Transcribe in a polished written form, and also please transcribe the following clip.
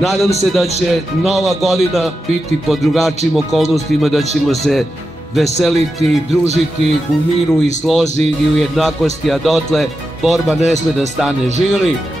Nadam se da će nova godina biti pod drugačijim okolnostima, da ćemo se veseliti, družiti u miru i slozi i u jednakosti, a dotle borba ne sme da stane. Živjeli!